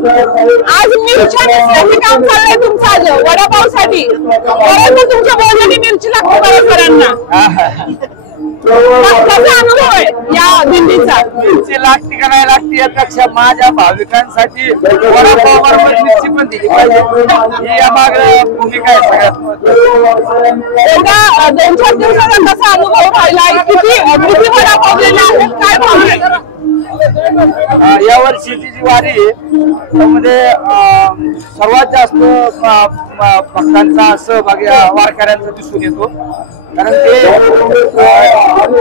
आज मिरच्या नेसण्याचे काम चाललंय तुमचं आज वडापावसाठी, परंतु तुमच्या बोलण्याने मिरची लागते बरेचजणांना, कसा अनुभव आहे या दिंडीचा? मिरची लागते का नाही लागते यापेक्षा माझ्या भाविकांसाठी वडापावबरोबर मिरची पण दिली पाहिजे ही या मागे भूमिका आहे सगळ्यात. एकदा 2-4 दिवसाचा कसा अनुभव राहिला, किती वडापाव दिले आहेत, काय भावना? या वर्षीची जी वारी आहे त्यामध्ये सर्वात जास्त भक्तांचा सहभाग या वारकऱ्यांचा दिसून येतो, कारण ते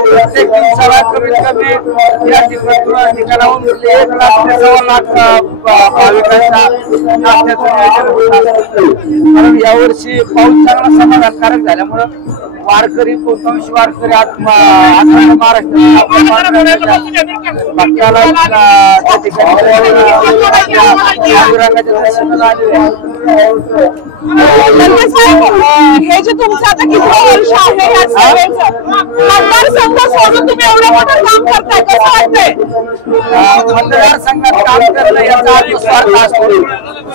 प्रत्येक दिवसाला कमीत कमी या ठिकाणाहून 1 लाख ते 1.25 लाख भाविकांचा नाश्त्याचं नियोजन होत असतं. कारण यावर्षी पाऊस चांगला समाधानकारक झाल्यामुळं वारकरी बहुतांश वारकरी महाराष्ट्रात त्या ठिकाणी हे जे तुमचं आता किती वर्ष आहे या सेवेचं, मतदारसंघ सोडून तुम्ही एवढं मोठं काम करताय, कसं वाटतंय? मतदारसंघात काम करणं याचा अधिक स्वार्थ असतो,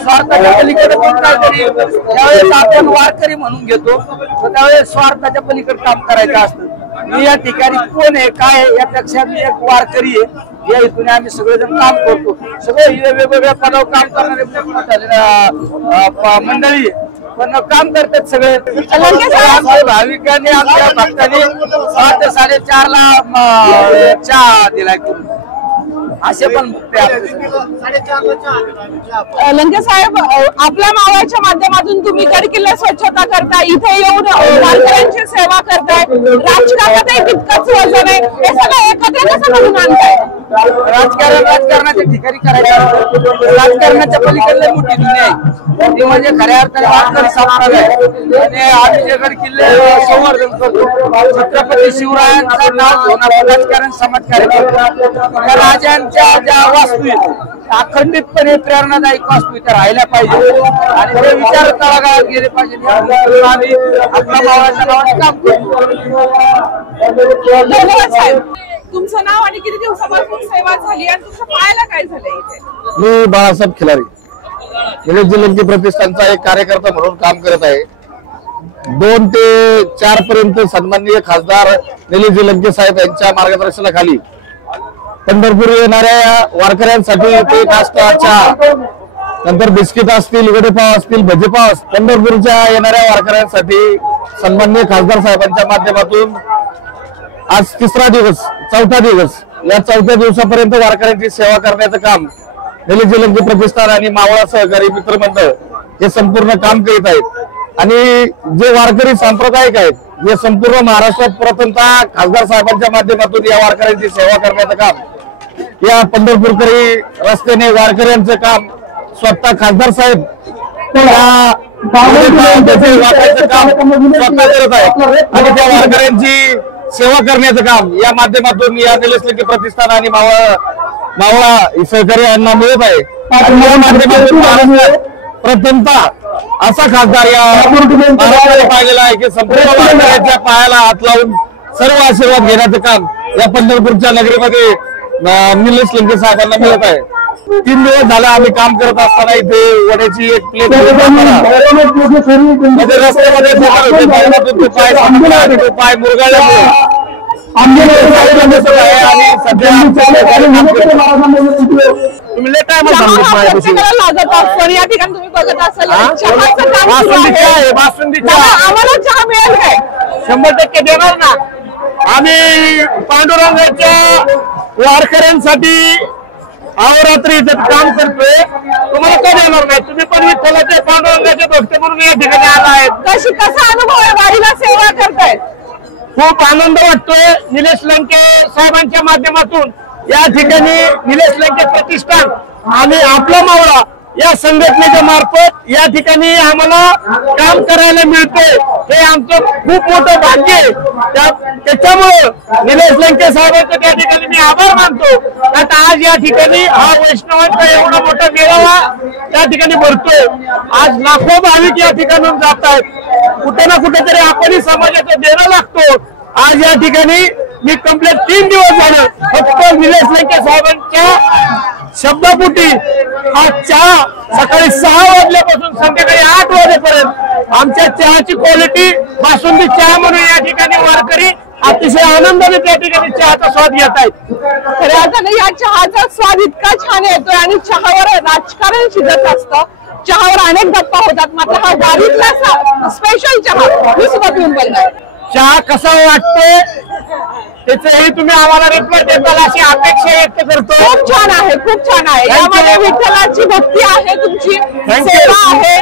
स्वार्थाच्या पलीकडे पण काहीतरी ज्यावेळेस आपण वारकरी म्हणून घेतो त्यावेळेस स्वार्थाच्या पलीकडे काम करायचं असतं. मी या ठिकाणी कोण आहे काय आहे यापेक्षा मी एक वारकरी आहे, या हेतूने आम्ही सगळेजण काम करतो. सगळे वेगवेगळ्या पदावर काम करणारे मंडळी पण काम करतात सगळे. भाविकांनी आमच्या भक्तांनी 6 ते 4.5 ला चहा दिलाय करून असे पण लंके साहेब, आपल्या मावळच्या माध्यमातून तुम्ही गडकिल्ला स्वच्छता करताय, इथे येऊन वारकऱ्यांची सेवा करताय, राजकारणातही तितकंच वजन आहे, हे सगळं एकत्र कसं म्हणून आणताय? राजकारणाच्या ठिकाणी करायचं, राजकारणाच्या पलीकडे मोठी दुनिया आहे ती म्हणजे खऱ्या अर्थाने वारकरी समाज आहे. आणि आम्ही जे गडकिल्ले संवर्धन करतो छत्रपती शिवरायांचं नाव घेऊन आपण राजकारण समाजकार्य करतो. त्या राजांच्या ज्या वास्तू आहेत अखंडितपणे प्रेरणादायक वास्तू इथे राहिल्या पाहिजे आणि ते विचार तळागाळात गेले पाहिजे. आम्ही आपल्या मावळाच्या नावाने काम करतो. धन्यवाद साहेब. तुमचं नाव आणि किती दिवसापासून सेवा झाली आणि तुमच्या पायाला काय झालंय इथे? मी बाळासाहेब खिलारी निलेश लंके प्रतिष्ठानचा एक कार्यकर्ता म्हणून काम करत आहे. 2 ते 4 पर्यंत सन्माननीय खासदार निलेश लंके साहेब यांच्या मार्गदर्शनाखाली पंढरपूर येणाऱ्या वारकऱ्यांसाठी ते नाश्ता, चहा, नंतर बिस्किट असतील, वडेपाव असतील, भजीपाव असतील, पंढरपूरच्या येणाऱ्या वारकऱ्यांसाठी सन्माननीय खासदार साहेबांच्या माध्यमातून आज 3रा दिवस, 4था दिवस, या 4थ्या दिवसापर्यंत वारकऱ्यांची सेवा करण्याचं काम निलेश लंके प्रतिष्ठान आणि मावळा सहकारी मित्रमंडळ हे संपूर्ण काम करीत आहेत. आणि जे वारकरी सांप्रदायिक आहेत हे संपूर्ण महाराष्ट्रात प्रथमतः खासदार साहेबांच्या माध्यमातून या वारकऱ्यांची सेवा करण्याचं काम, या पंढरपूरकरी रस्त्याने वारकऱ्यांचं काम स्वतः खासदार साहेब वाटायचं काम स्वतः करत आहेत. आणि त्या वारकऱ्यांची सेवा करण्याचं काम या माध्यमातून या निलेश लंके प्रतिष्ठान आणि मावळा सहकारी यांना मिळत आहे. आणि या माध्यमातून महाराष्ट्रात प्रथमतः असा खासदार या महाराष्ट्राला पाहिलेला आहे की संपूर्ण वारकऱ्यांच्या पायाला हात लावून सर्व आशीर्वाद घेण्याचं काम या पंढरपूरच्या नगरीमध्ये निलेश लंके साहेबांना मिळत आहे. 3 दिवस झाला आम्ही काम करत असताना इथे वड्याची एक प्लेट रस्त्यामध्ये पाय मुरगाळल्यामुळे आणि सध्या तुम्ही लेट आहे लागत असतो या ठिकाणी तुम्ही बघत असाल आम्हाला चहा मिळेल काय? 100% देणार ना. आम्ही पांडुरंगाच्या वारकऱ्यांसाठी अहोरात्री इथे काम करतोय, तुम्हाला काय देणार नाही. तुम्ही पण विठ्ठलाच्या पांडुरंगाचे भक्त म्हणून या ठिकाणी आला आहेत. कसा अनुभव आहे वारीला सेवा करताय? खूप आनंद वाटतोय. निलेश लंके साहेबांच्या माध्यमातून या ठिकाणी निलेश लंके प्रतिष्ठान आणि आपला मावळा या संघटनेच्या मार्फत या ठिकाणी आम्हाला काम करायला मिळते, हे आमचं खूप मोठं भाग्य आहे. त्याच्यामुळे निलेश लंके साहेबांचं त्या ठिकाणी मी आभार मानतो. आता आज या ठिकाणी हा वैष्णवांचा एवढा मोठा मेळावा त्या ठिकाणी भरतोय. आज लाखो भाविक या ठिकाणून जात आहेत. कुठे ना कुठेतरी आपणही समाजाचं देणं लागतो. आज या ठिकाणी मी कंप्लीट 3 दिवस झालं फक्त निलेश लंके साहेबांच्या शब्दापुटी हा चहा सकाळी 6 वाजल्यापासून संध्याकाळी 8 वाजेपर्यंत आमच्या चहाची क्वालिटी बासुंदी चहा म्हणून या ठिकाणी वारकरी अतिशय आनंदाने त्या ठिकाणी चहाचा स्वाद घेत आहेत. खऱ्या अर्थाने या चहाचा स्वाद इतका छान येतोय आणि चहावर राजकारण शिजत असतं. चहावर अनेक गप्पा होतात, मात्र हा वारीतला स्पेशल चहा मी सुद्धा पिऊन बोलणार. चहा कसा वाटतोय त्याचंही तुम्ही आम्हाला रिप्लाय देताल अशी अपेक्षा व्यक्त करतो. खूप छान आहे, खूप छान आहे. यामध्ये विठ्ठलाची भक्ती आहे, तुमची सेवा आहे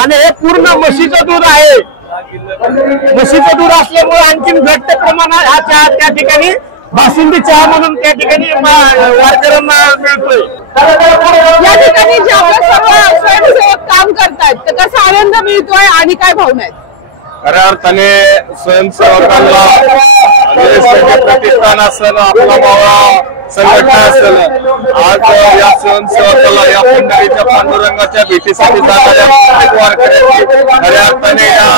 आणि हे पूर्ण म्हशीचं दूध आहे. म्हशीचं दूध असल्यामुळे आणखीन घट्ट प्रमाणात हा चहा त्या ठिकाणी बासुंदी चहा म्हणून त्या ठिकाणी वारकऱ्यांना मिळतोय. या ठिकाणी जे आपले सर्व स्वयंसेवक काम करतायत तर कसा आनंद मिळतोय आणि काय भावना आहेत? खऱ्या अर्थाने स्वयंसेवकांना प्रतिष्ठान असेल, आपला मावळा संघटना असेल, आज या स्वयंसेवकाला या पंढरीच्या पांडुरंगाच्या भेटीसाठी जाणाऱ्या प्रत्येक वारकऱ्यांची खऱ्या अर्थाने या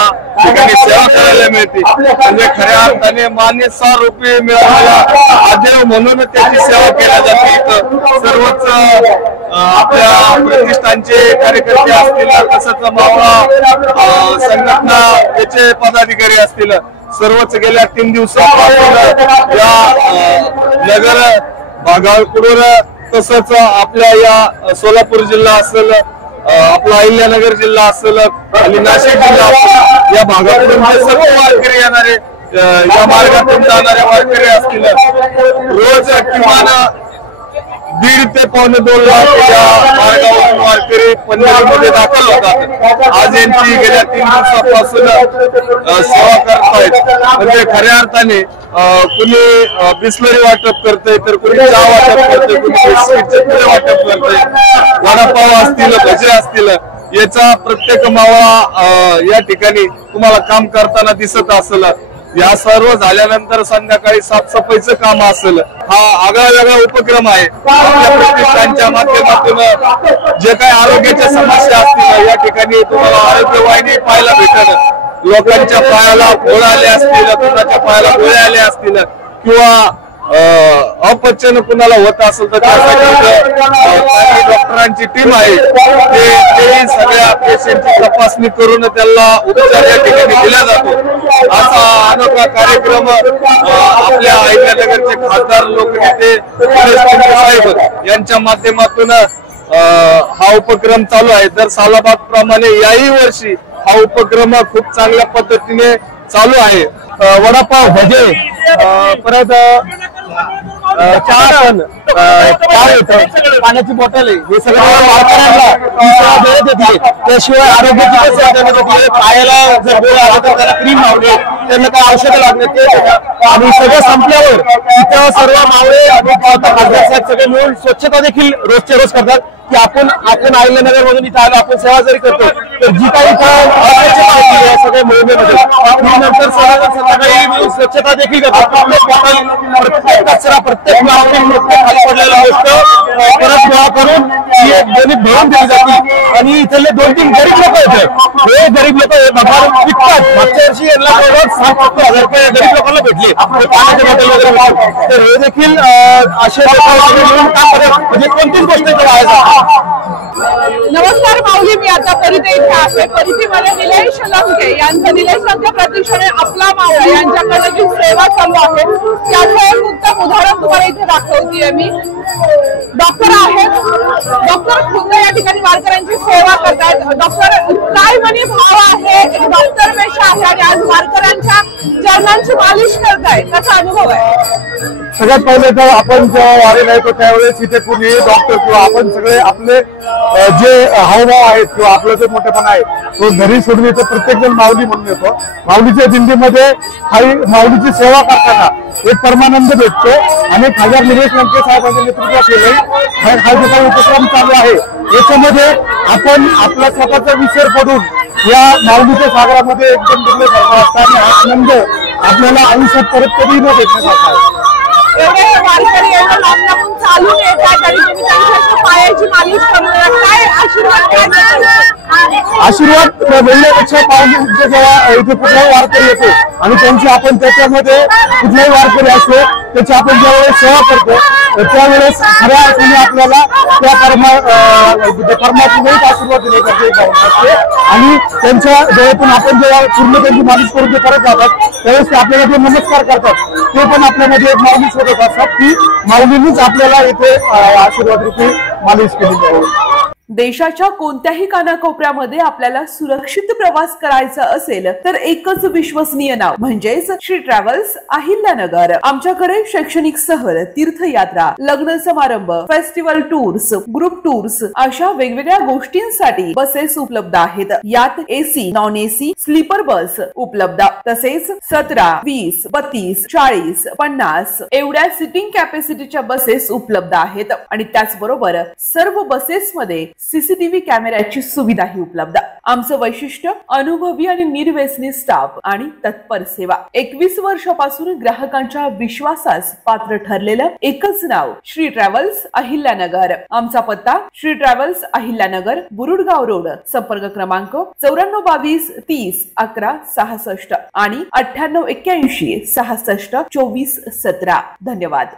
ठिकाणी सेवा करायला मिळते. म्हणजे खऱ्या अर्थाने मान्यता रूपी मिळालेला आदेव म्हणून त्याची सेवा केल्या जाते. इथं सर्वच आपल्या प्रतिष्ठानचे कार्यकर्ते असतील, तसंच मावळा संघटना त्याचे पदाधिकारी असतील, सर्वच गेल्या 3 दिवसापासून या नगर भागाकडून तसंच आपल्या या सोलापूर जिल्हा असेल, आपला अहिल्यानगर जिल्हा असेल आणि नाशिक जिल्हा असेल, या भागाकडून जे सर्व वारकरी येणारे या मार्गातून जाणारे वारकरी असतील, रोज किमान 1.5 ते पावणे 2 लाख या मार्गावरून वारकरी पंढरीमध्ये दाखल होतात. आज यांची गेल्या 3 दिवसापासून सेवा करतायत. म्हणजे खऱ्या अर्थाने कुणी बिस्लरी वाटप करतय, तर कुणी चहा वाटप करतय, कुणी बिस्किटचे पुढे वाटप करतय, वडापाव असतील, भजे असतील, याचा प्रत्येक मावळा या ठिकाणी तुम्हाला काम करताना दिसत असेल. या सर्व झाल्यानंतर संध्याकाळी साफसफाईचं काम असेल. हा आगळा वेगळा उपक्रम आहे. आपल्या प्रतिष्ठानच्या माध्यमातून जे काही आरोग्याच्या समस्या असतील या ठिकाणी तुम्हाला आरोग्य वाहिनी पाहायला भेटेल. लोकांच्या पायाला फोड आले असतील, कुणाच्या पायाला गोळे आले असतील किंवा अपचन कुणाला होत असेल तर त्यासाठी डॉक्टरांची टीम आहे. ते सगळ्या पेशंटची तपासणी करून त्यांना उपचार या ठिकाणी दिला जातो. असा अनोखा कार्यक्रम आपल्या अहिल्यानगरचे खासदार लोकनेते साहेब यांच्या माध्यमातून हा उपक्रम चालू आहे. तर सालाबाद प्रमाणे याही वर्षी हा उपक्रम खूप चांगल्या पद्धतीने चालू आहे. वडापाव, भजे, परत चहा, पण पाण्याची बॉटल आहे, हे सगळं वारकऱ्यांना त्याशिवाय आरोग्याची सेवा. पायाला जर गोळ आला तर त्याला क्रीम लावणे, त्यांना काय औषधं लागणे ते, आणि सगळं संपल्यावर तिथं सर्व मावळे खासदार साहेब सगळे मिळून स्वच्छता देखील रोजच्या रोज करतात. की आपण अहिल्यानगर मधून इथं आलो, आपण सेवा जरी करतो तर जी काही सगळ्या मोहिमेमध्ये नंतर संध्याकाळी मिळून स्वच्छता देखील करतात. प्रत्येक कचरा, प्रत्येक खाली पडलेला गोष्ट परत गोळा करून ही एक गणित भरून दिली जाते. आणि इथले 2-3 गरीब लोक येतात, हे गरीब लोक भगवान विकतात. मागच्या वर्षी यांना 7-70 हजार रुपये गरीब लोकांना भेटले पाण्याच्या बॉटल वगैरे. तर हे देखील असे मिळून काम करतात, म्हणजे कोणतीच गोष्ट इथे. नमस्कार माऊली, मी आता परिते इथे आहे. परितेमध्ये निलेश लंके यांचं निलेश लंके प्रतिष्ठाने आपला मावळा यांच्याकडे जी सेवा चालू आहे त्याचं एक उत्तम उदाहरण तुम्हाला इथे दाखवतीये मी. डॉक्टर आहेत, डॉक्टर खुद्द या ठिकाणी वारकऱ्यांची सेवा करतात. डॉक्टर काय म्हणे भाव आहे, एक डॉक्टर पेशा आहे आणि आज वारकऱ्यांच्या चरणांची मालिश करताय, कसा अनुभव आहे? सगळ्यात पहिले तर आपण जेव्हा वारीला येतो त्यावेळेस इथे कुणी डॉक्टर किंवा आपण सगळे आपले जे हावभाव आहेत किंवा आपलं जे मोठेपणा आहे तो घरी सोडून येतो. प्रत्येक जण माऊली म्हणून येतो. माऊलीच्या दिंडीमध्ये काही माऊलीची सेवा करताना एक परमानंद भेटतो. आणि खासदार निलेश लंके साहेबांच्या नेतृत्वाखाली हा जो काही उपक्रम चालू आहे याच्यामध्ये आपण आपला स्वतःचा विसर पडून या माऊलीच्या सागरामध्ये एकदम डुबल्यासारखा असतो आणि हा आनंद आपल्याला आयुष्यात परत कधी न भेटण्यासारखा आहे. एवढे वारकरी एवढं लांबून चालून येतात आणि तुम्ही त्यांच्या पायाची मालिश करून काय आशीर्वाद मिळण्यापेक्षा पाहुणे जेव्हा इथे कुठलाही वारकरी येतो आणि त्यांची आपण त्याच्यामध्ये कुठलाही वारकरी असो त्याची आपण ज्यावेळेस सेवा करतो त्यावेळेस खऱ्या अर्थाने आपल्याला त्या परमात्म्याचा आशीर्वाद देण्यासाठी एक भावना असते आणि त्यांच्या डोळ्यातून आपण जेव्हा पूर्ण त्यांची मालिश करून ते परत जातात त्यावेळेस ते आपल्याला जे नमस्कार करतात ते पण आपल्यामध्ये एक माऊली शोधत असतात की माऊलींनीच आपल्याला इथे आशीर्वाद रूपी मालिश केलेली आहे. देशाच्या कोणत्याही कानाकोपऱ्यामध्ये आपल्याला सुरक्षित प्रवास करायचा असेल तर एकच विश्वसनीय नाव म्हणजेच श्री ट्रॅव्हल्स अहिल्यानगर. आमच्याकडे शैक्षणिक सहल, तीर्थयात्रा, लग्न समारंभ, फेस्टिवल टूर्स, ग्रुप टूर्स अशा वेगवेगळ्या गोष्टींसाठी बसेस उपलब्ध आहेत. यात AC, non AC, sleeper bus उपलब्ध. तसेच 17, 20, 32, 40, 50 एवढ्या सिटिंग कॅपॅसिटीच्या बसेस उपलब्ध आहेत आणि त्याचबरोबर सर्व बसेसमध्ये सीसीटीव्ही कॅमेऱ्याची सुविधाही उपलब्ध. आमचं वैशिष्ट्य अनुभवी आणि निर्व्यसनी स्टाफ आणि तत्पर सेवा. 21 वर्षापासून ग्राहकांच्या विश्वासास पात्र ठरलेलं एकच नाव श्री ट्रॅव्हल्स अहिल्यानगर. आमचा पत्ता श्री ट्रॅव्हल्स अहिल्यानगर, बुरुडगाव रोड. संपर्क क्रमांक 9422 30 11 66 आणि 9881 66 24 17. धन्यवाद.